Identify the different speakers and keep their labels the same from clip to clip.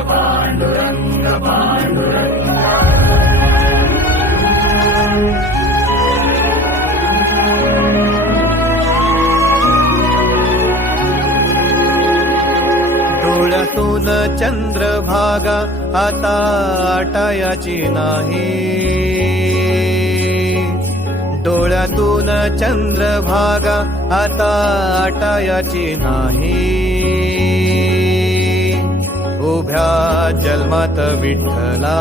Speaker 1: डोळ्यातून चंद्र डोळ्यातून चंद्रभागा आता आटायाची नाही. डोळ्यातून चंद्रभागा आता आटायाची नाही. अवघ्या जन्मात विठ्ठला.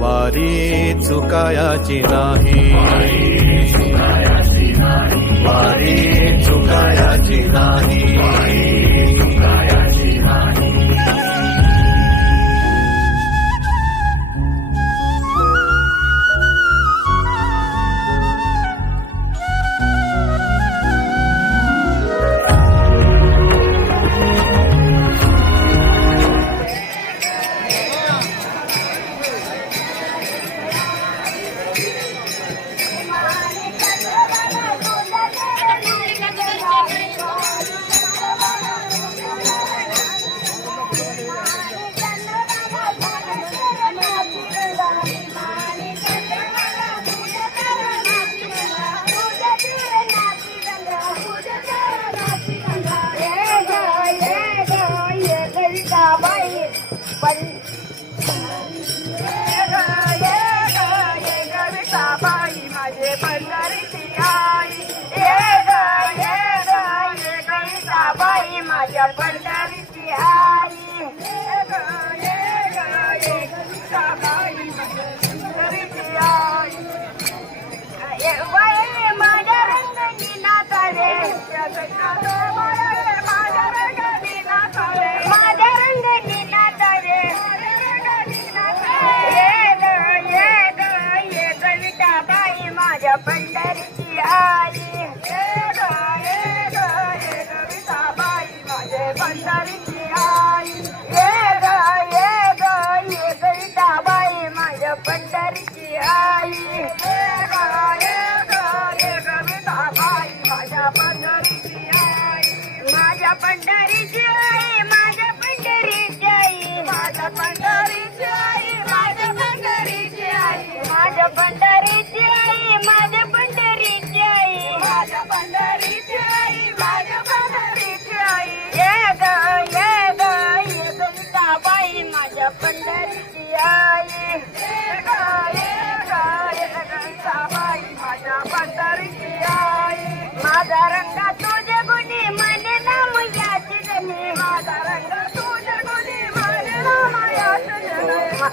Speaker 1: वारी चुकायाची नाही. वारी चुकायाची नाही.
Speaker 2: Bandeirinha.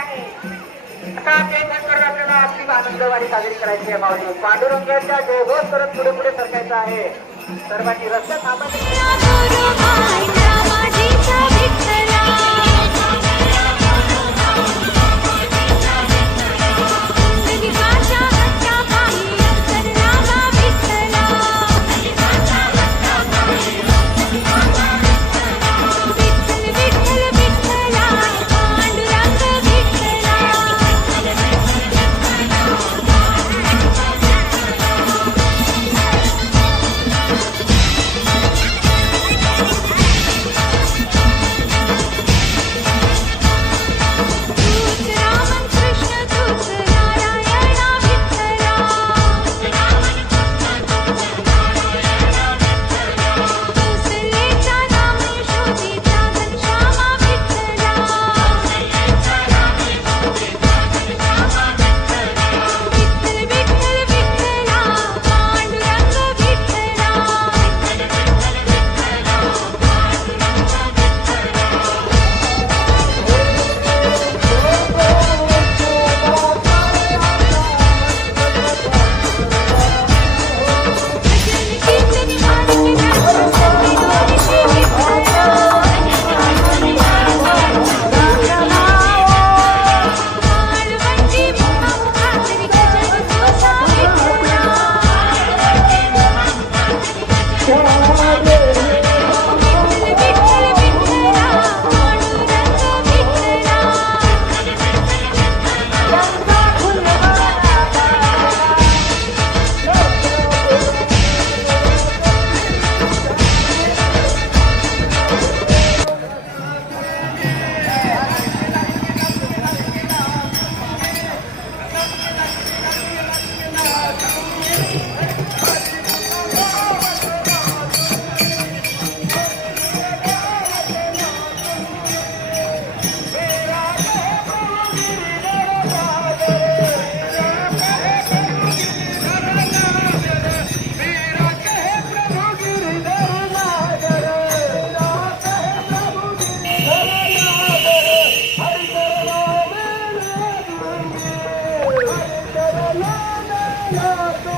Speaker 2: आहे
Speaker 1: आता ते नंतर आपल्याला आपली आनंदवारी साजरी करायची आहे माऊली पांडुरंगाच्या जयघोष करत पुढे पुढे सरकायचं आहे. सर्वांनी रस्ता थांबायचे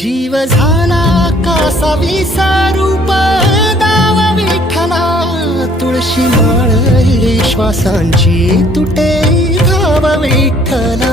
Speaker 3: जीव झाला कासा विसरूप दाव विठ्ठला तुळशी माळ श्वासांची तुटे धाव विठ्ठला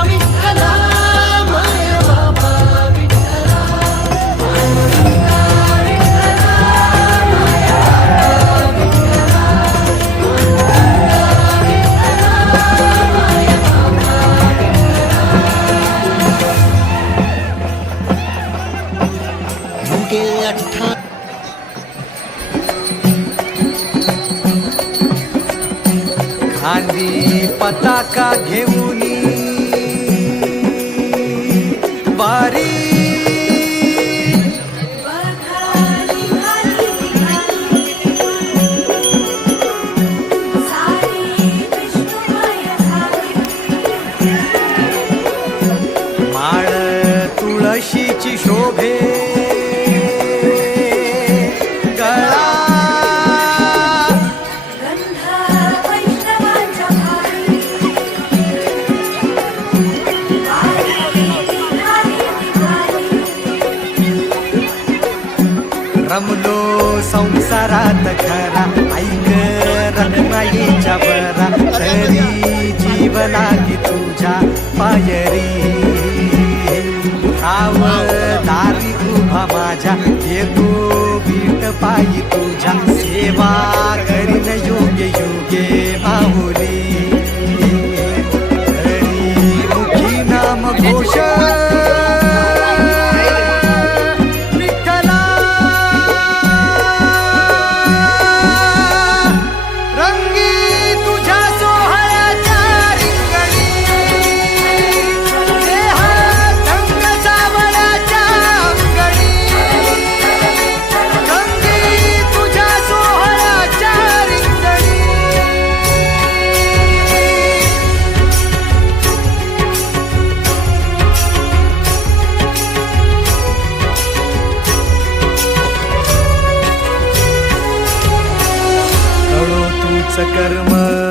Speaker 3: के अठा
Speaker 4: खांदी पताका घेऊन पायरी. दारी उभा माझ्या येतो बीट पायी तुझ्या सेवा सकर्म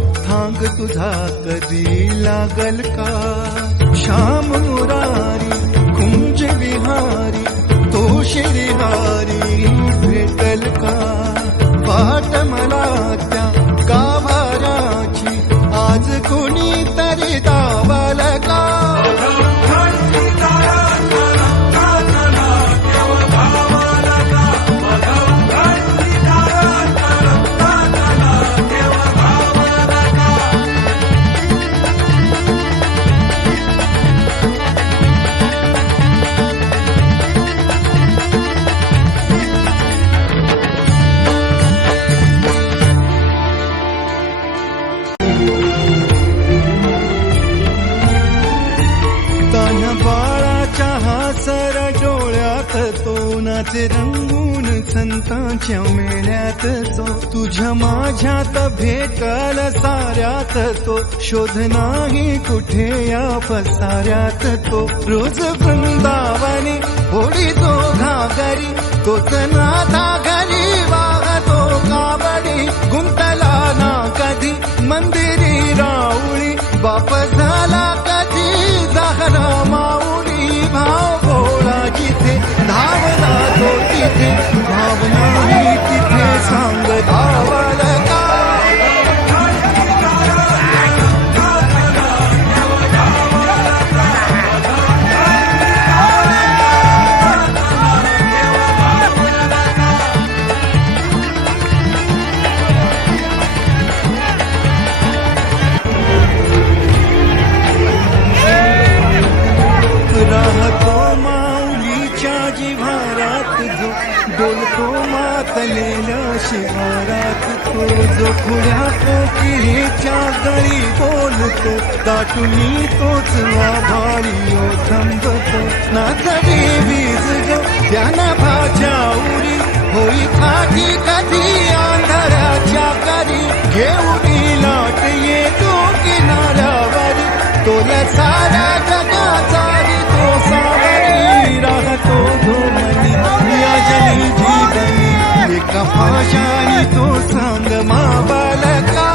Speaker 4: ढांग तुझा कधी लागल का? श्याम मुरा रंगून संतांच्या मेळ्यात तो तुझ्या माझ्यात भेटल साऱ्यात तो. शोध नाही कुठे या पसाऱ्यात तो. रोज वृंदावनी होडी तो घागरी तोच नाथा घरी वाहतो कावडी गुंतला ना कधी मंदिरी राऊळी. बाप झाला बदलेला शिवारात तो जो खुड्या खुल्या पोकिरीच्या गळी बोलतो. दाटुनी तोच आभारी ओ थांबतो. ना कधी वीज ग त्यांना भाज्या उरी. होई काठी कधी आंधाराच्या करी. घेऊन लाट येतो किनाऱ्यावर. तोला सारा जगाचा तो सावरी. राहतो धोमनी. या जनी जीवनी. एका तो सांग
Speaker 5: मा बालका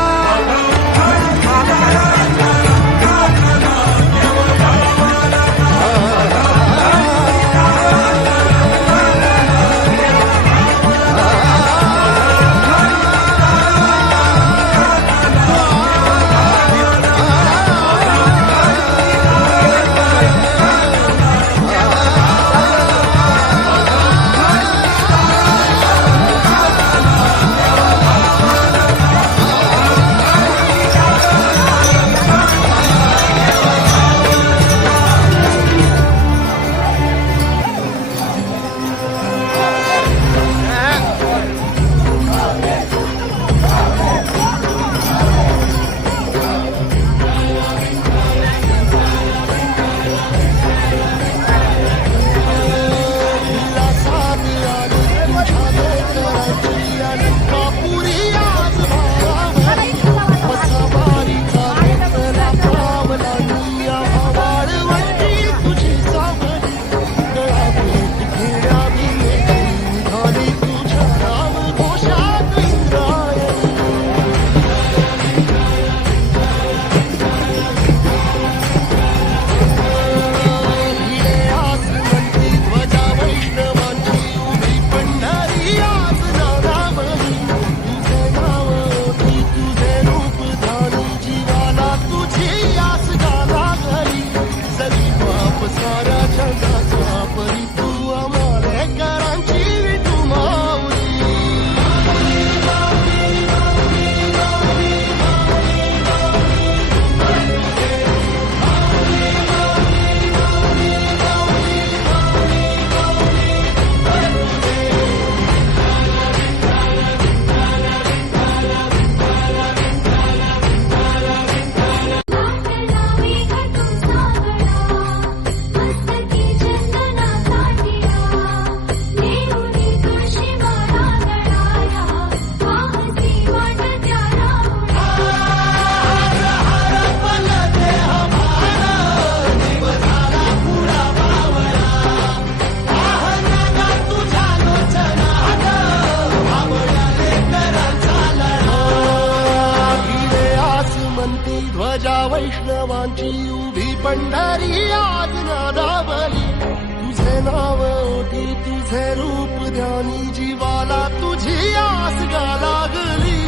Speaker 5: वैष्णवांची उभी पंढरी आज नादावली तुझे नाव होती तुझे रूप ध्यानी जीवाला तुझी आस गा लागली.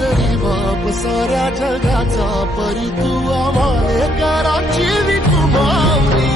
Speaker 5: जरी बाप साऱ्या जगाचा परी तू आम्हाला कराची विठू मावली